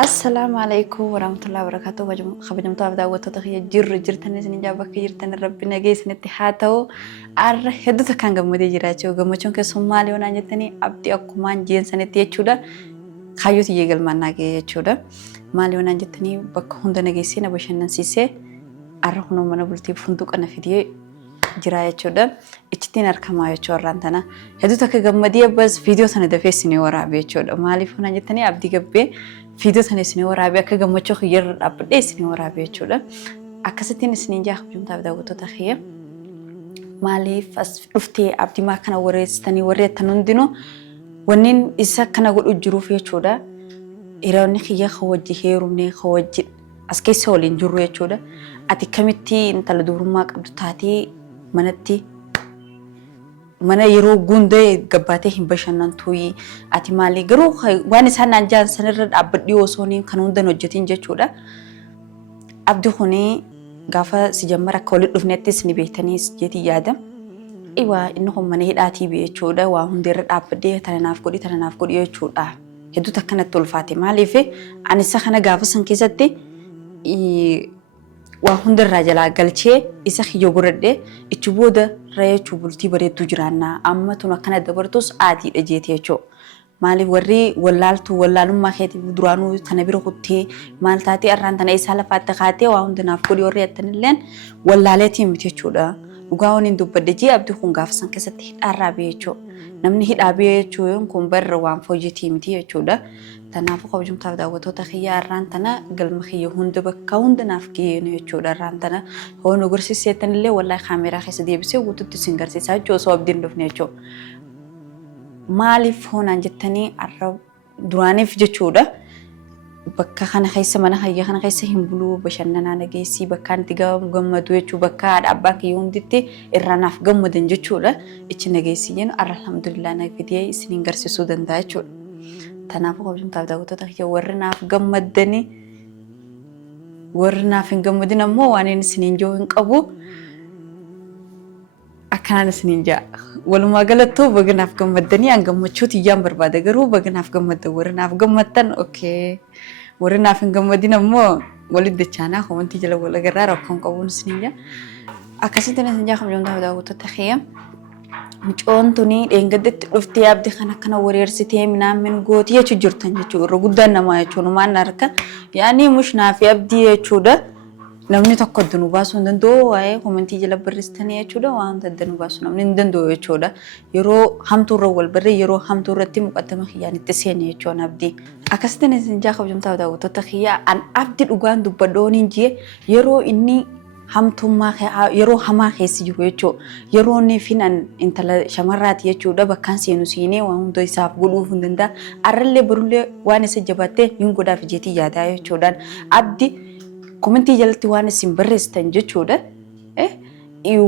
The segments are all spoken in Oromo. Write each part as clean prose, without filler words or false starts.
السلام عليكم ورحمة الله وبركاته. خبرنا متابعة دعوة تخيل جرتني سنجابك جرتني ربنا جيس نتحاته عر هدوء كان جمودي جراچو جموچون كسومالي ونانجتني أبدي أكمان جين سنتي أشودا خيوت يجعل منا جي أشودا مالي ونانجتني بكهوندا نجيسينا بشنن سيسه عرفنا منا بلتي فندق أنا فيديو جراية أشودا إجتين أركما يشوران تنا هدوء تك جمودي بس فيديو سنة دفيسني ورا بيشودا مالي ونانجتني أبدي جبه فيديو ثاني ورابي أكيد جمعتشو خير أبدي سني ورابي أشولا أكستين سنين جاه بجوم تابدا وتتخيل مالي فاس رفتي أبدي ما كان وريس تاني وريت تنندينو ونين إذا كان أقول الجروف يشولا إيراني خيا خوجي هيرومني خوجي أسكي سولين جرو يشولا أتي كمتي إنت لدور ماك أبدو تاتي منتي mana yeroo gundee gabbaatee hin bashannaan tuyi ati maali garuu waan isaan anjaan sanirra dhaabbadhii osoo niin kan hundan hojjetin jechuudha abdi khuni gaafa si jammara akka walitti dhufnettis ni beektanii jeeti yaada iwa inni kun mana hidhaatii jechuudha waa hundeerra dhaabbadhee tananaaf godhi jechuudha hedduu takkanatti ulfaate maaliif ani isa kana gaafa san keessatti وهند الرجال قالشيء إسخ يجرده إتشبوده رأي تشوبلتي بريد تجرنا أما تناكنا دبرتوس عادي أجيتيه شو مالي وري ولالتو ما خيتي بدرانو تنبيرو خدتي مال تاتي أران تنا إسحالا فاتخاتي وهند نافقولي وري تنلين ولالتي متيجو ده وقاون إندو بدجي أبدو خنقاف سانكسته الرابي شو نمني هيد أبي شو يوم كمبر روان فوجتي متيجو ده تنافق وجم تابدا وتوتخيا رانتنا قل مخيه هند بكون دنافكي نيجو رانتنا هو نقرسي سيتن اللي ولا خامرة خيس دي بسي وتتسنجر سيسا جو صوب دين دفنيجو مالف هون انجتني عرب دراني في جتشودا بكا خانا خيس منا هيا خانا خيس همبلو بشننا نجيسي بكان تيجا مجمد ويجو بكا عباك يوم دتي الرناف جمدن جتشودا إيش نجيسيين الحمد لله نقديه سنينجر سيسودن دايجو تنافق وجم تابدا وتتخيل ورنا في جمدني ورنا في جمدنا مو وانين سنين جو إنقبو أكان سنين جا ولما قالتو بقنا في جمدني أن جمد تيجان بربادة جرو بقنا في جمد ورنا في جمدتن أوكي ورنا في جمدنا مو ولد دشانا خو أنتي جل ولا جرار أكون قبون سنين جا أكاسيتنا سنين جا خم جم تابدا وتتخيل مجون توني إنقدت رفتي أبدي خنا كنا وريرسيتي من قوتي يشجرتن يشجر رجودنا ما يشونو ما نركا يعني مش نافي أبدي يشوده نمني تقدنو باسون دندو واي كومنتي جل برستني يشوده وان تدنو باسون نمني دندو يشوده يرو هم تورو والبري يرو هم تورتي مقدمة يعني تسيني يشون أبدي أكستني سنجا خبجم تاودا وتتخيا أن أبدي الأوغان دبادوني جي يرو إني hamtummaa yeroo hamaa keessa jiru jechuudha. Yeroo inni finan intala shamarraati jechuudha. Bakkaan seenu siinee waan hunda isaaf godhuuf hin danda'a. Arrallee barullee waan isa jabaatee hin godhaaf jeetii yaadaa jechuudhaan. Abdi komentii jalatti waan isin barreessitan jechuudha.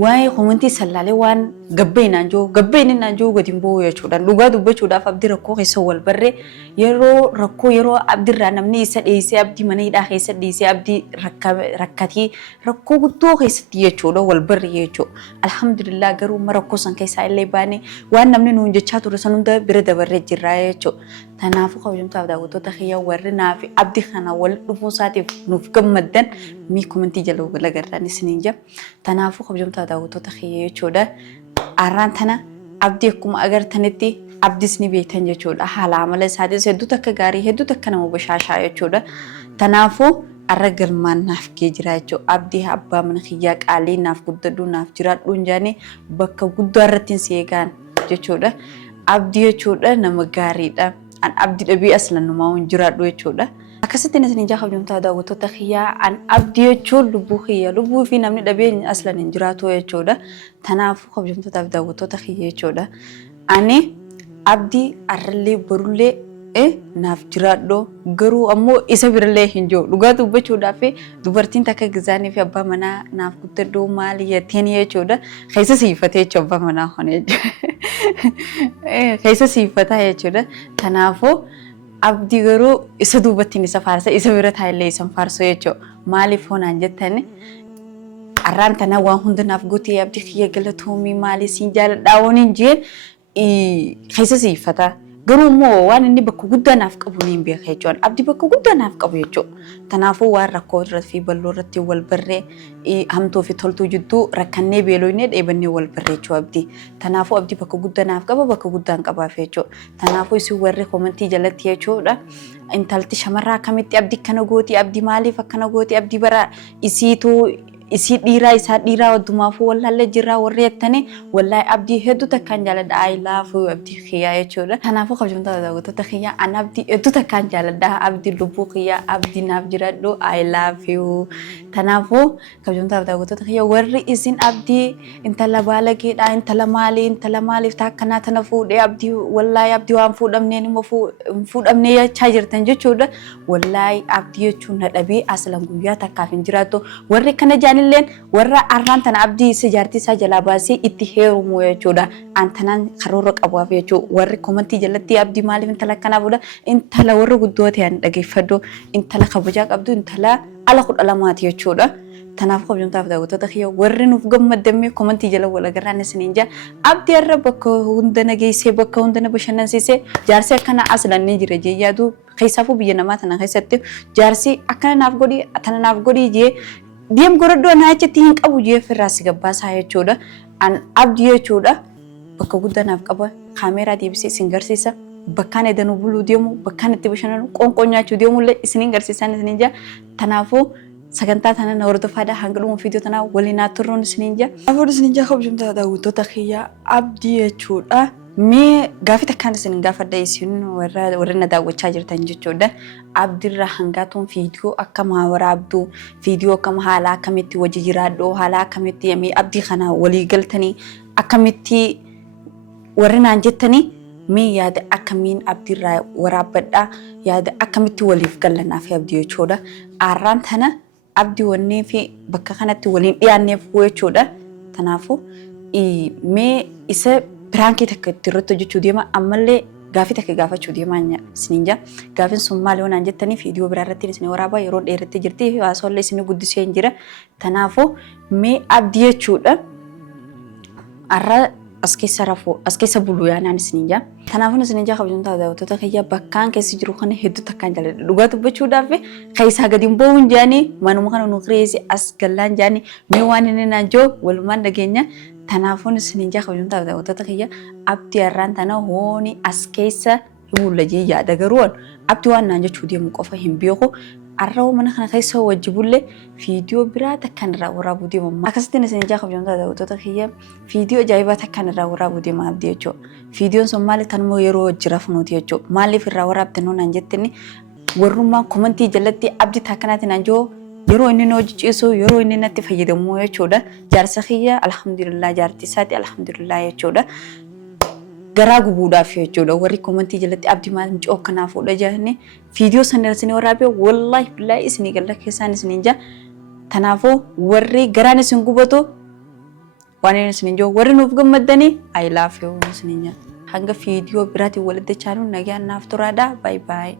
Waan komentii sallaalee waan gabbeenaan jiru gadi hin boo'u jechuudhaan. Dhugaa dubbachuudhaaf abdi rakkoo keessa wal barree yeroo abdirraa namni isa dhiyeessee abdii mana hidhaa keessa dhiyeessee abdii rakkatii rakkoo guddoo keessatti jechuudha wal barree jechuudha. Alhamdulillah garuu rakkoo san keessaa illee baane waan namni nuun jechaa ture san hunda bira dabarree jirra jechuudha. Tanaafuu kabajamtoota daawwattoota kiyyaa warri naaf abdii kana wal dhufuu isaatiif nuuf gammaddan mii komentii jala lagarraan isiniin jira. Tanaafuu kabajamtoota daawwattoota kiyyaa jechuudha. Arraan tana abdii akkuma agartanitti abdis ni beektan jechuudha. Haala amala isaatis hedduu takka gaarii hedduu takka nama bashaashaa jechuudha. Tanaafuu arra galmaan naaf gee jira jechuudha. Abdii abbaa mana kiyyaa qaalii naaf guddadhu naaf jiraadhu hin jaane bakka guddaa irratti si eegaan jechuudha. Abdii jechuudha nama gaariidha. An abdii dhabii aslan numaa hin jiraadhu jechuudha. Akkasitti isin ijaa kabajamtoota daawwattoota kiyyaa an abdii jechuun lubbuu fi namni dhabeen aslan hin jiraatu jechuudha. Tanaafuu kabajamtootaaf daawwattoota kiyyaa jechuudha. Ani abdii arrallee barullee naaf jiraadhu garuu ammoo isa birallee hin jiru. Dhugaa dubbachuudhaaf dubartiin takka gizaanii fi abbaa manaa naaf guddadhu maali yatteen jechuudha. Keessa siifatee jechuudha abbaa manaa hone keessa siifataa jechuudha. Tanaafuu abdii garuu isa duubattiin isa faarsa isa bira taa'illee isa faarsu jechuudha. Maaliif honaan jettani arraan tana waan hunda naaf gootee abdii kiyya galatoomii maali siin jaaladhaa waniin jeen keessa siifata. garuu immoo waan inni bakka guddaa naaf qabu niin beeka jechuudha. Abdii bakka guddaa naaf qabu jechuudha. Kanaafuu waan rakkoo irratti fi bal'oo irratti wal barree hamtuu fi toltuu jidduu rakkannee beelooynee dheebannee wal barree jechuudha abdii. Kanaafuu abdii bakka guddaa naaf qaba bakka guddaan qabaaf jechuudha. Kanaafuu isin warri komentii jalatti jechuudha. Intalti shamarraa akkamitti abdii kana gooti abdii maaliif akkana gooti abdii bara isiituu isi dhiiraa isaa dhiiraa waddumaafuu wallaalee jirraa warri jettanii wallahi abdii hedduu takkaan jaaladha I love you abdii kiyyaa jechuudha. Kanaafuu kabajamtoota daawwattoota kiyyaa an abdii hedduu takkaan jaaladha abdii lubbuu kiyyaa abdii naaf jiradhu I love you. Kanaafuu kabajamtoota daawwattoota kiyyaa warri isin abdii intala baalageedha intala maaliif taakkanaa tana fuudhee abdii wallahi abdii waan fuudhamneen immoo fuudhamnee jechaa jirtan jechuudha. Wallahi abdii jechuun na dhabee aslan guyyaa takkaaf hin jiraattu warri kana illeen warra arraan tana abdii isa jaartii isaa jalaa baasee itti heerumu jechuudha. Antanaan karoora qabuuf jechuudha. Warri komentii jalatti abdii maaliif intala kanaa fuudha intala warra guddoote an dhageeffadhu intala kabajaa qabdu intala ala 12 jechuudha. Tanaaf kabajamtaaf daawwattoota kiyya warri nuuf gammadamee komentii jala wal agarraan isiniin jaa abdii irra bakka hunda nageessee bakka hunda na bashannansiisee jaarsi akkana aslannee jira jee yaadu keessaafuu biyya namaa tana keessatti jaarsi akkana naaf godhii tana naaf godhii jee Diam gorodoo na achitti hin qabu jee firraa si gabbaasaa jechuudha. An abdii jechuudha. Bakka guddaa naaf qaba. Kaameeraa deebisee isin garsiisa. Bakkaan edanuu buluu deemu, bakkaan itti bashannanu, qoonqoo nyaachuu deemullee isiniin garsiisan isiniin jaa. Kanaafuu sagantaa tana na hordofaadha hanga dhuma viidiyoo tanaa waliin haa turruun isiniin jaa. Afur isiniin jaa kabajamtoota daawwattoota kiyyaa abdii jechuudha. Mee gaafii takkaan isin gaafadha isin warra na daawwachaa jirtan jechuudha. Abdirra hangaatuun viidiyoo akkam haa waraabdu, viidiyoo akkam haala akkamitti wajji jiraadhu, haala akkamitti mee abdii kana walii galtanii akkamitti warri naan jettanii mee yaada akkamiin abdirra waraabbadha, yaada akkamitti waliif gallanaaf abdii jechuudha. Arraan tana abdii wannee fi bakka kanatti waliin dhiyaanneef jechuudha. Kanaafuu mee isa Prank takka irratti hojjechuu deema ammallee gaafii takka gaafachuu deema isiniin jaa. Gaafiin sun maal yoo naan jettanii viidiyoo biraa irratti isin waraabaa yeroo dheeratti jirti haasawallee isin guddisee hin jira. Kanaafuu mee abdii jechuudha. Arra as keessa buluu yaanaan isiniin jaa. Kanaafuu isiniin jaa kabajamtoota daawwattoota kiyyaa bakkaan keessa jiru kana hedduu takkaan jaaladha. Dhugaa dubbachuudhaaf keessaa gadi hin ba'uun jaanii manuma kana nu kireessi as gallaan jaanii mee waan inni naan joo walumaan dhageenya. Kanaafuu isiniin jaa kabajamtoota daawwattoota kiyyaa abdii arraan tana hooni as keessa himulla jee yaada garuu abdii waan naan jechuu deemu qofa hin beeku. Arrawa mana kana keessa wajji bulle viidiyoo biraa takkaan irraa waraabuu deema. Akkasitti isiniin jaa kabajamtoota daawwattoota kiyyaa viidiyoo ajaa'ibaa takkaan irraa waraabuu deema abdii jechuudha. Viidiyoon sun maali tanmoo yeroo wajji rafnuuti jechuudha. Maaliif irraa waraabte naan jettini warrummaan komentii jalatti abdii takkanaati naan joo yeroo inni hojii ciisu yeroo inni natti fayyadamu jechuudha. Jaarsa kiyya alhamdulillah jaartii isaati alhamdulillah jechuudha. Garaa gubuudhaaf jechuudha. Warri komentii jalatti abdii maal mucoo kanaaf fuudha jahne viidiyoo sana isin waraabee wallahi billahi isin galla keessaan isin jaa. Kanaafuu warri garaan isin gubatu waan isin joo warri nuuf gammadanii I love you isin jaa. Hanga viidiyoo biraatiin walitti chaanuun nagaan naaf turaadha. Bye bye.